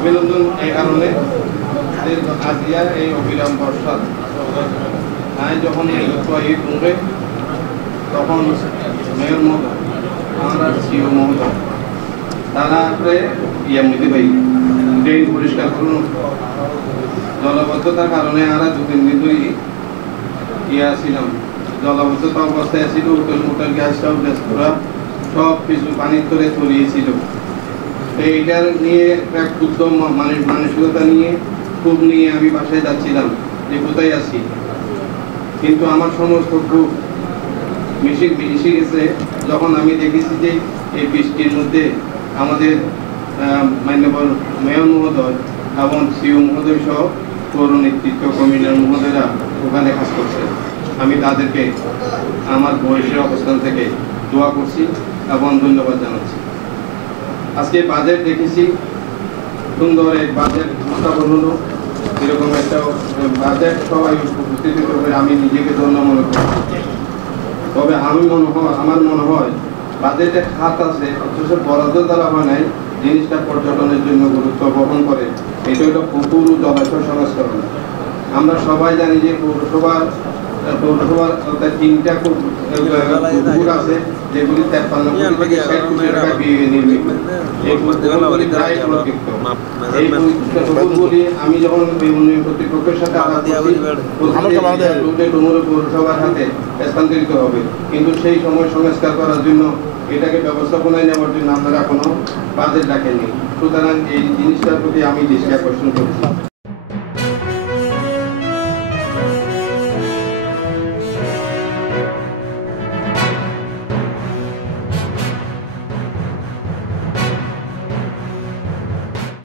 অভিনন্দন এই কারণে আজিয়া এই অবিরাম বর্ষা যখন ঈদ উঠে তখন মেয়র মহোদয় আমরা সিও মহোদয় তারা ইয়ামুদি ভাই ড্রেন পরিষ্কার করুন জলবদ্ধতার কারণে আমরা 2-3 দিন ধরে ছিলাম জলবদ্ধতা অবস্থায় ছিল হোটেল গ্যাসটাও গ্যাসপুরা সব কিছু পানির তলে ছড়িয়েছিল। এইটার নিয়ে একটা ক্ষুদ্র মানসিকতা নিয়ে খুব নিয়ে আমি বাসায় যাচ্ছিলাম যে কোথায় আছি, কিন্তু আমার সমস্ত খুব মিশে গেছে যখন আমি দেখেছি যে এই বৃষ্টির মধ্যে আমাদের মাননীয় মেয়র মহোদয় এবং সিও মহোদয় সহ পৌর নেতৃত্ব কমিশনার মহোদয়রা ওখানে কাজ করছে। আমি তাদেরকে আমার বয়সের অবস্থান থেকে দোয়া করছি এবং ধন্যবাদ জানাচ্ছি। আজকে বাজেট দেখেছি, সুন্দর এক বাজেট উপস্থাপন হলো। এরকম একটা বাজেট সবাই উপস্থিত করে আমি নিজেকে ধন্য মনে করি। তবে আমার মনে হয় বাজেটে খাত আছে অথচ বরাদ্দ দ্বারা হয় নাই, জিনিসটা পর্যটনের জন্য গুরুত্ব বহন করে। এটা হলো পুকুর ও জলাশয় সংস্করণ। আমরা সবাই জানি যে পৌরসভার 3টা পুকুর আছে যেগুলি 53 কোটি থেকে 60 কোটি টাকা ব্যয়ে নির্মিত। এই পুকুরগুলি প্রায় প্রত্যক্ষ। এই পুকুরগুলি আমি যখন উন্নয়ন কর্তৃপক্ষের সাথে আলাপ করছি পৌরসভার হাতে স্থানান্তরিত হবে, কিন্তু সেই সময় সংস্কার করার জন্য এটাকে ব্যবস্থাপনায় নেওয়ার জন্য আপনারা এখনো বাজেট রাখেননি। সুতরাং এই জিনিসটার প্রতি আমি দৃষ্টি আকর্ষণ করছি।